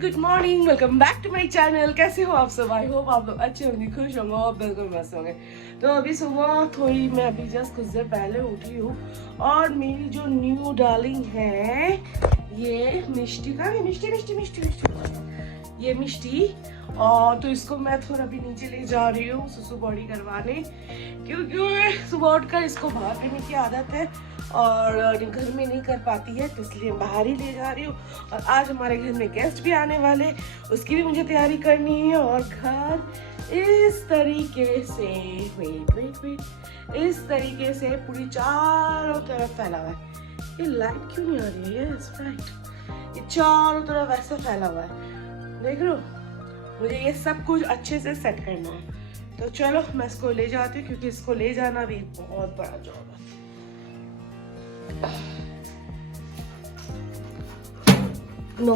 Good morning, welcome back to my channel. कैसे हो आप सब? आई होप आप लोग अच्छे होंगे, खुश होंगे और बिल्कुल मस्त होंगे। तो अभी सुबह थोड़ी मैं अभी जस्ट कुछ देर पहले उठी हूँ और मेरी जो न्यू डार्लिंग है ये मिष्टी का ये मिष्टी और तो इसको मैं थोड़ा अभी नीचे ले जा रही हूँ सुसु बॉडी करवाने, क्योंकि सुबह उठकर इसको बाहर करने की आदत है और घर में नहीं कर पाती है, तो इसलिए बाहर ही ले जा रही हूँ। और आज हमारे घर में गेस्ट भी आने वाले, उसकी भी मुझे तैयारी करनी है। और घर इस तरीके से वेट इस तरीके से पूरी चारों तरफ फैला हुआ है। ये लाइट क्यों नहीं आ रही है? यस राइट, ये चारों तरफ ऐसे फैला हुआ है, देख रहे हो? मुझे ये सब कुछ अच्छे से सेट करना है। तो चलो मैं इसको ले जाती हूँ, क्योंकि इसको ले जाना भी एक बहुत बड़ा जॉब है। No.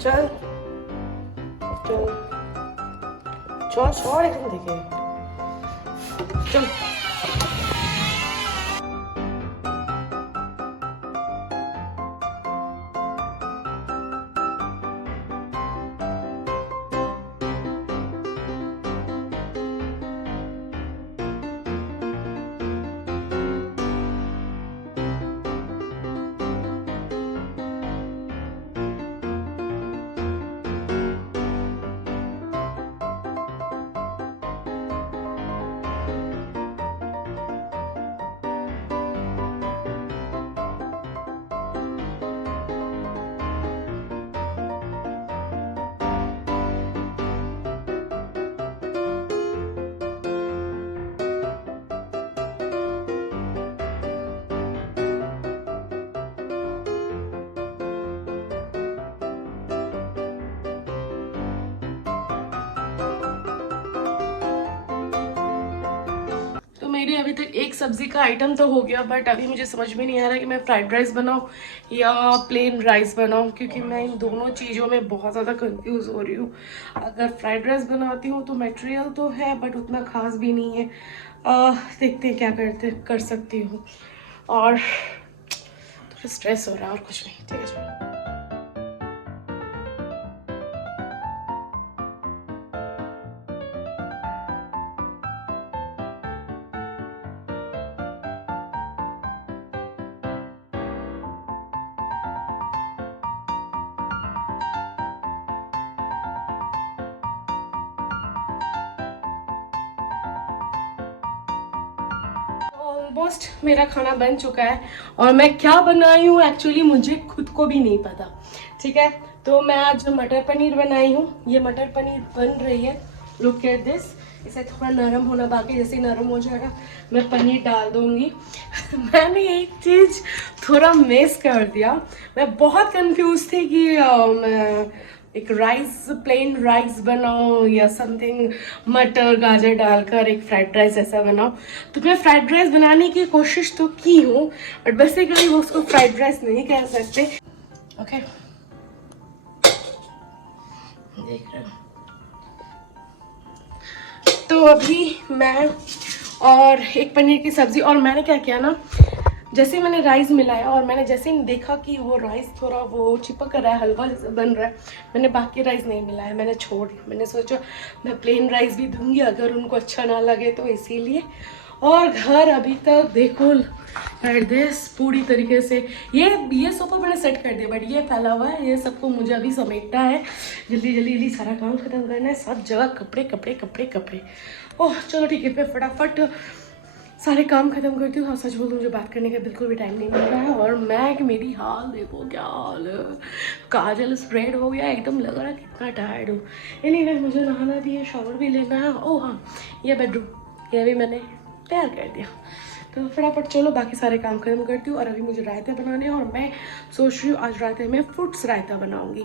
चल छोड़ एकदम देखे चल। मेरी अभी तक एक सब्जी का आइटम तो हो गया, बट अभी मुझे समझ में नहीं आ रहा कि मैं फ्राइड राइस बनाऊं या प्लेन राइस बनाऊं, क्योंकि मैं इन दोनों चीज़ों में बहुत ज़्यादा कंफ्यूज हो रही हूँ। अगर फ्राइड राइस बनाती हूँ तो मटेरियल तो है बट उतना खास भी नहीं है। देखते हैं क्या कर सकती हूँ। और थोड़ा स्ट्रेस हो रहा है और कुछ नहीं। ठीक है, ऑलमोस्ट मेरा खाना बन चुका है और मैं क्या बनाई हूँ एक्चुअली मुझे खुद को भी नहीं पता। ठीक है, तो मैं आज मटर पनीर बनाई हूँ। ये मटर पनीर बन रही है, लुक एट दिस। इसे थोड़ा नरम होना बाकी, जैसे नरम हो जाएगा मैं पनीर डाल दूंगी। मैंने एक चीज़ थोड़ा मिस कर दिया। मैं बहुत कंफ्यूज थी कि मैं एक राइस प्लेन राइस बनाओ या समथिंग मटर गाजर डालकर एक फ्राइड राइस ऐसा बनाओ। तो मैं फ्राइड राइस बनाने की कोशिश तो की हूँ, बट बेसिकली वो उसको फ्राइड राइस नहीं कह सकते। ओके, देख रहे हो? तो अभी मैं और एक पनीर की सब्जी, और मैंने क्या किया ना, जैसे मैंने राइस मिलाया और मैंने जैसे देखा कि वो राइस थोड़ा वो चिपक रहा है, हलवा जैसा बन रहा है, मैंने बाकी राइस नहीं मिलाया, मैंने छोड़ दिया। मैंने सोचा मैं प्लेन राइस भी दूंगी अगर उनको अच्छा ना लगे तो, इसीलिए। और घर अभी तक देखो दिस पूरी तरीके से ये सोफा मैंने सेट कर दिया, बट ये फैला हुआ है, ये सबको मुझे अभी समेटना है। जल्दी सारा काम खत्म करना है, सब जगह कपड़े। ओह चलो ठीक है, फिर फटाफट सारे काम खत्म करती हूँ। हाँ सच बोलूँ, मुझे बात करने का बिल्कुल भी टाइम नहीं मिल रहा है। और मेरी हाल देखो, क्या हाल है, काजल स्प्रेड हो गया, एकदम लग रहा है कितना टायर्ड हूँ। एनीवे मुझे नहाना भी है, शावर भी लेना है। ओह हाँ, ये बेडरूम ये भी मैंने तैयार कर दिया। तो फटाफट चलो बाकी सारे काम खत्म करती हूँ। और अभी मुझे रायता बनाने हैं और मैं सोच रही हूँ आज रायते में फ्रूट्स रायता बनाऊँगी,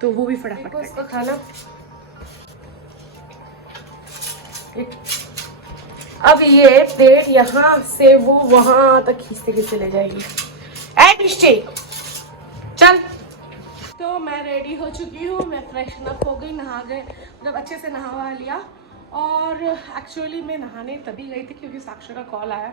तो वो भी फटाफट इसको खाना। अब ये प्लेट यहाँ से वो वहां तक खींचते खींचते ले जाएगी। चल। तो मैं रेडी हो चुकी हूँ, मैं फ्रेशन अप हो गई, नहा गए, मतलब अच्छे से नहा लिया। और एक्चुअली मैं नहाने तभी गई थी क्योंकि साक्षी का कॉल आया।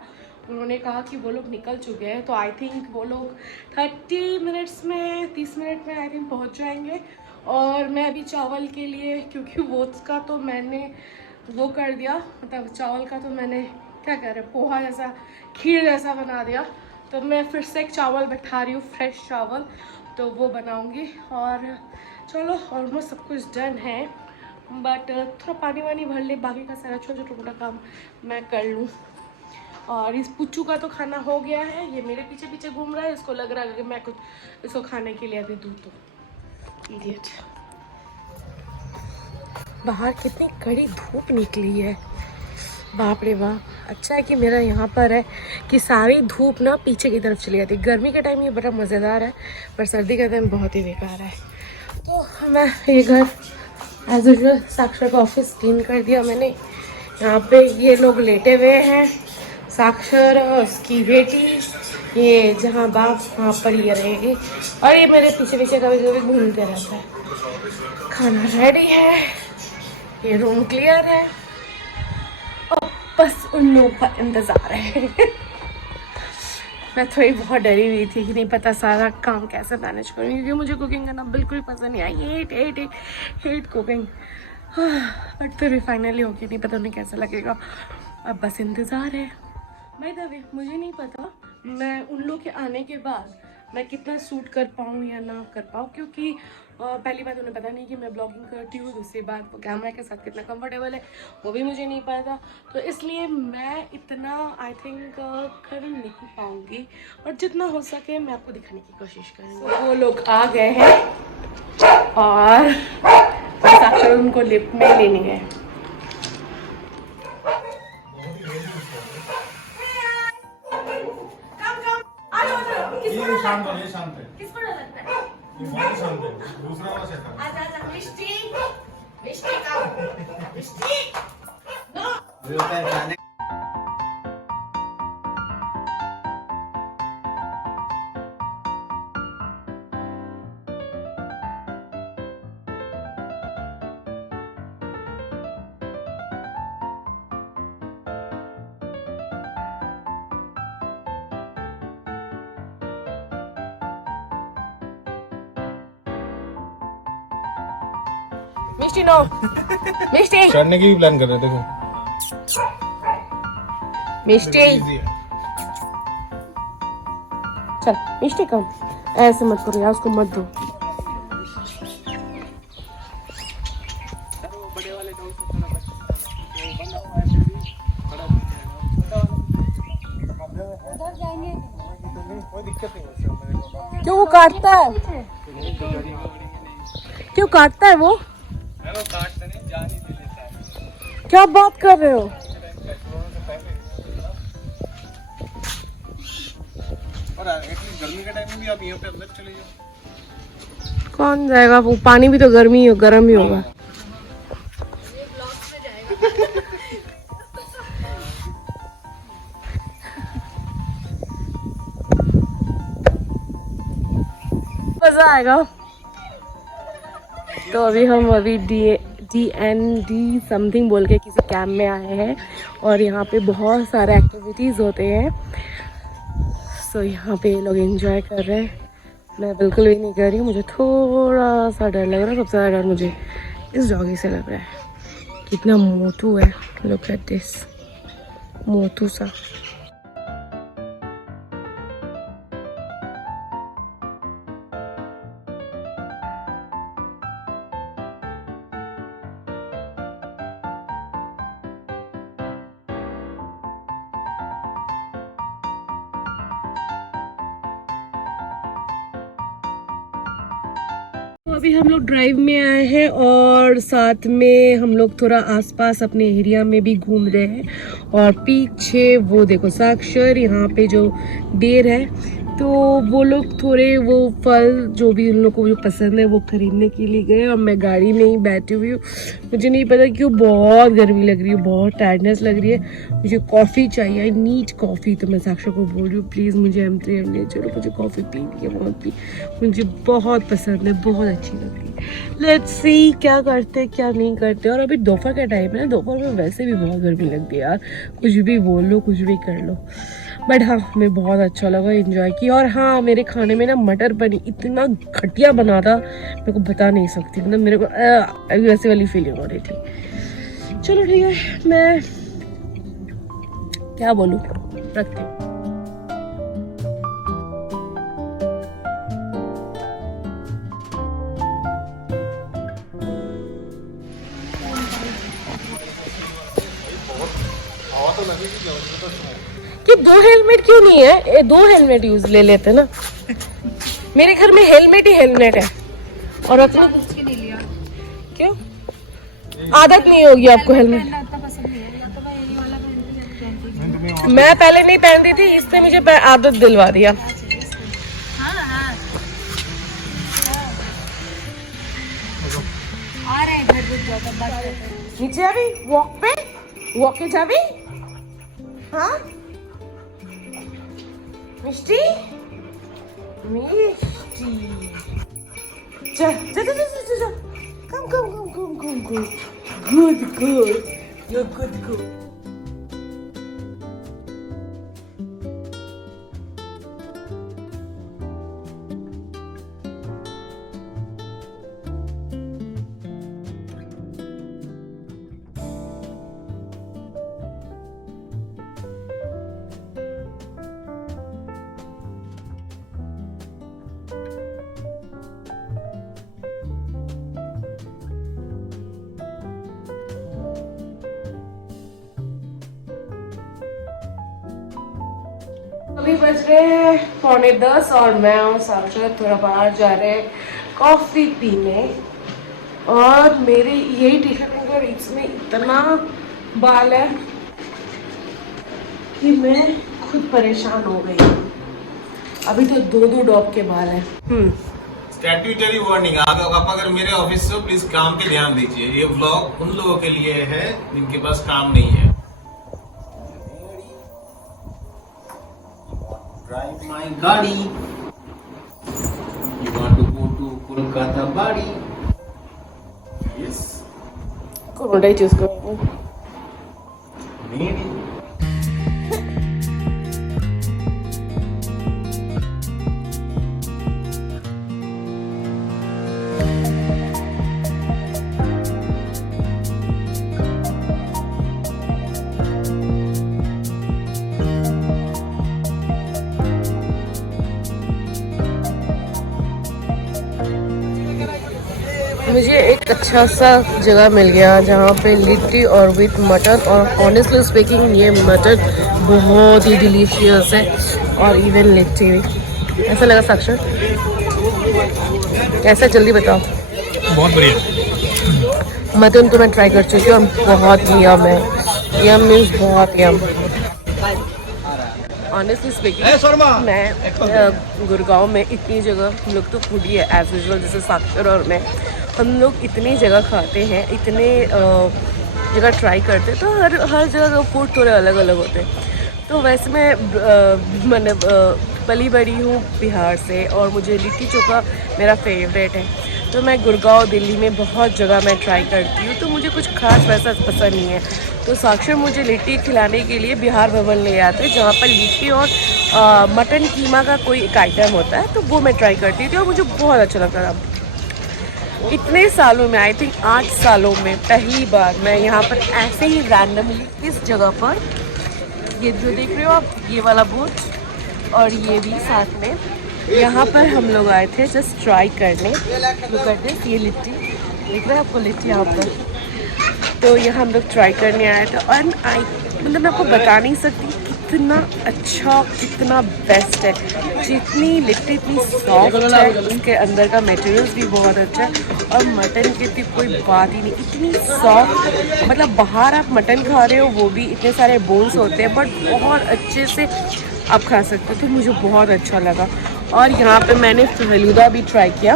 उन्होंने कहा कि वो लोग निकल चुके हैं, तो आई थिंक वो लोग 30 मिनट्स में 30 मिनट में आई थिंक पहुँच जाएंगे। और मैं अभी चावल के लिए, क्योंकि वोट्स का तो मैंने वो कर दिया, मतलब चावल का तो मैंने क्या कह रहे पोहा जैसा, खीर जैसा बना दिया। तो मैं फिर से एक चावल बैठा रही हूँ, फ्रेश चावल, तो वो बनाऊँगी। और चलो ऑलमोस्ट सब कुछ डन है, बट थोड़ा पानी वानी भर ले, बाकी का सारा छोटा छोटा काम मैं कर लूँ। और इस पुच्चू का तो खाना हो गया है, ये मेरे पीछे पीछे घूम रहा है, इसको लग रहा है कि मैं कुछ इसको खाने के लिए अभी दूँ। तो इडियट। बाहर कितनी कड़ी धूप निकली है, बाप रे बाप। अच्छा है कि मेरा यहाँ पर है कि सारी धूप ना पीछे की तरफ चली जाती है। गर्मी के टाइम ये बड़ा मज़ेदार है, पर सर्दी का टाइम बहुत ही बेकार है। तो मैं ये घर एज यूजल साक्षर का ऑफिस क्लीन कर दिया मैंने। यहाँ पे ये लोग लेटे हुए हैं, साक्षर और उसकी बेटी, ये जहाँ बाप वहाँ पर ये रहेगी। और ये मेरे पीछे पीछे कभी कभी घूमते रहता है। खाना रेडी है, ये रूम क्लियर है, और बस उन लोगों का इंतज़ार है। मैं थोड़ी बहुत डरी हुई थी कि नहीं पता सारा काम कैसे मैनेज करूँ, क्योंकि मुझे कुकिंग करना बिल्कुल पसंद नहीं आई। Hate cooking. बट फिर भी फाइनली हो गया, नहीं पता उन्हें कैसा लगेगा, अब बस इंतज़ार है। बाय द वे मुझे नहीं पता मैं उन लोग के आने के बाद मैं कितना शूट कर पाऊँ या ना कर पाऊँ, क्योंकि पहली बात उन्हें पता नहीं कि मैं ब्लॉगिंग करती हूँ, दूसरी बात वो कैमरा के साथ कितना कंफर्टेबल है वो भी मुझे नहीं पता। तो इसलिए मैं इतना आई थिंक कर नहीं पाऊँगी, और जितना हो सके मैं आपको दिखाने की कोशिश करूँगी। वो लोग आ गए हैं और साक्षर उनको लिफ्ट में लेने गए। ये शांत है। किसको डर लगता है? ये बहुत शांत है, दूसरा वाला शैतान। आजा मिष्टी का मिष्टी नो ये होता है जाने। मिष्टी नो, मिष्टी चढ़ने की भी प्लान कर रहे हैं, देखो मिष्टी इजी है। चल मिष्टी कम, ऐसे मत करो यार, उसको मत दो। कोई दिक्कत नहीं है मेरे को। क्यों वो काटता है, क्यों काटता है वो? काटते नहीं, जान ही दे देता है। क्या बात कर रहे हो? और एटलीस्ट गर्मी के टाइम में भी आप यहाँ पे अंदर चले जाओ। कौन जाएगा, वो पानी भी तो गर्म ही होगा। मजा आएगा। तो अभी हम DND समथिंग बोल के किसी कैंप में आए हैं, और यहाँ पे बहुत सारे एक्टिविटीज़ होते हैं। सो यहाँ पे लोग एंजॉय कर रहे हैं, मैं बिल्कुल भी नहीं कर रही हूँ। मुझे थोड़ा सा डर लग रहा है, सबसे ज़्यादा डर मुझे इस डॉगी से लग रहा है। कितना मोटू है, लुक एट दिस, मोटू सा। अभी हम लोग ड्राइव में आए हैं, और साथ में हम लोग थोड़ा आसपास अपने एरिया में भी घूम रहे हैं। और पीछे वो देखो साक्षर, यहाँ पे जो डेर है तो वो लोग थोड़े वो फल जो भी उन लोग को जो पसंद है वो खरीदने के लिए गए और मैं गाड़ी में ही बैठी हुई हूँ। मुझे नहीं पता क्यों बहुत गर्मी लग रही है, बहुत टायर्डनेस लग रही है। मुझे कॉफ़ी चाहिए, आई नीड कॉफ़ी। तो मैं साक्षा को बोल रही हूँ प्लीज़ मुझे M3M ले चलो, मुझे कॉफ़ी पीनी है बहुत भी, मुझे बहुत पसंद है, बहुत अच्छी लग रही है। लेट्स सी क्या करते क्या नहीं करते। और अभी दोपहर का टाइम है ना, दोपहर में वैसे भी बहुत गर्मी लगती है यार, कुछ भी बोल लो कुछ भी कर लो। बट हाँ हमें बहुत अच्छा लगा, एंजॉय किया। और हाँ मेरे खाने में ना मटर पनीर इतना घटिया बना था, मेरे को बता नहीं सकती, मतलब मेरे को वैसे वाली फीलिंग हो रही थी। चलो ठीक है, मैं क्या बोलूँ, रखती हूँ। हवा तो लगेगी क्या उसमें तो। कि 2 हेलमेट क्यों नहीं है? 2 हेलमेट यूज ले लेते ना। मेरे घर में हेलमेट ही हेलमेट है और अपने नहीं लिया क्यों आदत नहीं होगी आपको हेलमेट? इतना पसंद नहीं है, या तो मैं यही वाला पहनती हूँ। मैं पहले नहीं पहनती थी, इसने मुझे आदत दिलवा दिया। हाँ हाँ आ रहे हैं घर, रुक जाओ तब बात करते हैं। नीचे आ गई वॉक पे, वॉक के जा भी। हाँ मिष्टी, मिष्टी चल चल चल चल चल, come come come come come come, good good, you good good. अभी बज रहे हैं 9:45 और मैं और साक्षात थोड़ा बाहर जा रहे हैं कॉफी पीने। और मेरी यही टी शर्ट और इसमें इतना बाल है कि मैं खुद परेशान हो गई हूँ। अभी तो 2-2 डॉग के बाल है। स्टैट्यूटरी वार्निंग, आप अगर मेरे ऑफिस से प्लीज काम पे ध्यान दीजिए। ये व्लॉग उन लोगों के लिए है जिनके पास काम नहीं है। Drive my गाड़ी. You want to go to Kolkata Bari? Yes. कौन सा चूज करूँ? Maybe. मुझे एक अच्छा सा जगह मिल गया जहाँ पे लिट्टी और विथ मटन, और ऑनेस्टली स्पीकिंग ये मटन बहुत ही डिलीशियस है और इवन लिट्टी भी। ऐसा लगा साक्षर? कैसा जल्दी बताओ। बहुत बढ़िया। मटन तो मैं ट्राई कर चुकी हूँ, बहुत यम है। यम मीन्स बहुत यम। ऑनेस्टली स्पीकिंग मैं गुड़गांव में इतनी जगह, हम लोग तो फूडी है एज यूजुअल, जैसे साक्षर और मैं, हम लोग इतनी जगह खाते हैं, इतने जगह ट्राई करते हैं, तो हर जगह का फूड थोड़े अलग अलग होते हैं। तो वैसे मैं पली बड़ी हूँ बिहार से और मुझे लिट्टी चोखा मेरा फेवरेट है। तो मैं गुड़गांव दिल्ली में बहुत जगह मैं ट्राई करती हूँ, तो मुझे कुछ खास वैसा पसंद नहीं है। तो साक्षर मुझे लिट्टी खिलाने के लिए बिहार भवन ले आते हैं, जहाँ पर लिट्टी और मटन कीमा का कोई एक आइटम होता है, तो वो मैं ट्राई करती थी और मुझे बहुत अच्छा लगता था। इतने सालों में, आई थिंक 8 सालों में पहली बार मैं यहाँ पर ऐसे ही रैंडमली इस जगह पर, ये जो देख रहे हो आप, ये वाला बोट और ये भी साथ में, यहाँ पर हम लोग आए थे जस्ट ट्राई करने। लोग करते ये लिट्टी देख रहे हैं आपको, लिट्टी यहाँ पर, तो यहाँ हम लोग ट्राई करने आए थे। और मतलब मैं आपको बता नहीं सकती कितना अच्छा, कितना बेस्ट है। जितनी लिट्टी इतनी सॉफ्ट है, उसके अंदर का मटेरियल्स भी बहुत अच्छा है, और मटन की तो कोई बात ही नहीं, इतनी सॉफ्ट। मतलब बाहर आप मटन खा रहे हो वो भी इतने सारे बोन्स होते हैं, बट बहुत अच्छे से आप खा सकते हो। तो मुझे बहुत अच्छा लगा। और यहाँ पे मैंने फलूदा भी ट्राई किया।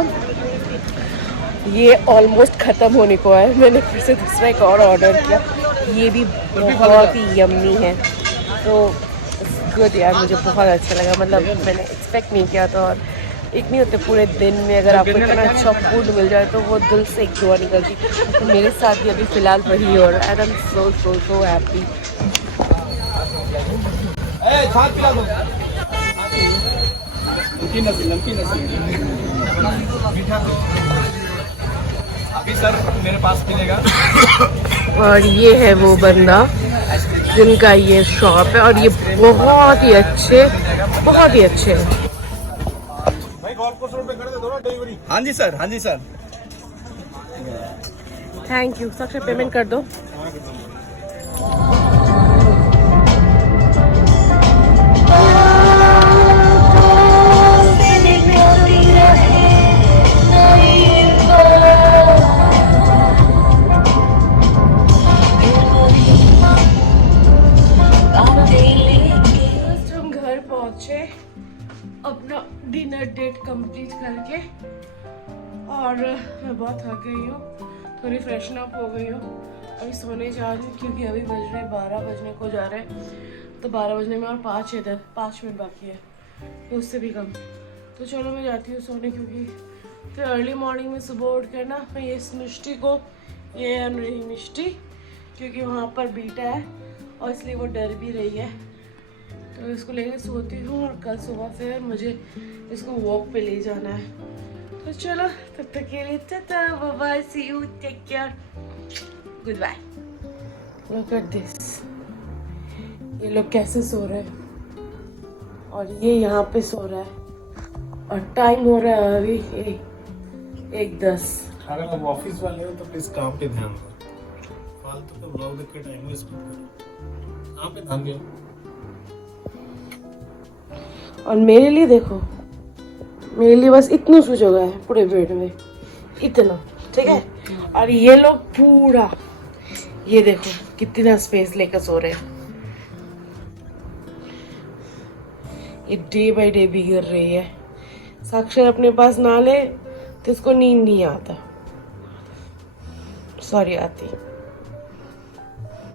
ये ऑलमोस्ट ख़त्म होने को है, मैंने फिर से दूसरा एक और ऑर्डर किया। ये भी बहुत ही यम्मी है। तो गुड यार, मुझे बहुत अच्छा लगा। मतलब मैंने एक्सपेक्ट नहीं किया था। और एक नहीं होते पूरे दिन में अगर आपको इतना अच्छा फूड मिल जाए तो वो दिल से एक दुआ निकलती। तो मेरे साथ भी अभी फ़िलहाल वही हो रहा है। I am so so so happy. अभी सर मेरे पास मिलेगा। और ये है वो बंदा जिनका ये शॉप है। और ये बहुत ही अच्छे हैं। भाई गोल्फ कोर्स रोड पे कर दे थोड़ा डिलीवरी। हाँ जी सर, हाँ जी सर। Thank you. सबसे पेमेंट कर दो। हम घर पहुंचे अपना डिनर डेट कंप्लीट करके। और मैं बहुत थक गई हूँ, थोड़ी फ्रेशन अप हो गई हूँ। अभी सोने जा रही हूँ क्योंकि अभी बज रहे 12 बजने को जा रहे हैं। तो 12 बजने में और 5 मिनट बाकी है, तो उससे भी कम। तो चलो मैं जाती हूँ सोने, क्योंकि फिर अर्ली मॉर्निंग में सुबह उठ कर ना मैं ये मिष्टी को, ये अन रही मिष्टी, क्योंकि वहाँ पर बीटा है और इसलिए वो डर भी रही है। तो इसको लेकर सोती हूँ और कल सुबह फिर मुझे इसको वॉक पे ले जाना है। तो चलो तब तक के लिए tata, bye bye, see you, take care, goodbye. Look at this, ये लोग कैसे सो रहे हैं और ये यहाँ पे सो रहा है। और टाइम हो रहा है अभी 1:10। अगर आप ऑफिस वाले हो तो प्लीज काम पे ध्यान दो। फालतू का ब्लॉग देख के टाइम वेस्ट मत करो, काम पे ध्यान दो। और मेरे लिए देखो, मेरे लिए बस इतना सी जगह है पूरे बेड में, इतना, ठीक है। और ये लोग पूरा, ये देखो कितना स्पेस लेकर सो रहे हैं। ये डे बाय डे बिगड़ रही है। साक्षर अपने पास ना ले तो इसको नींद नहीं आता। सॉरी आती।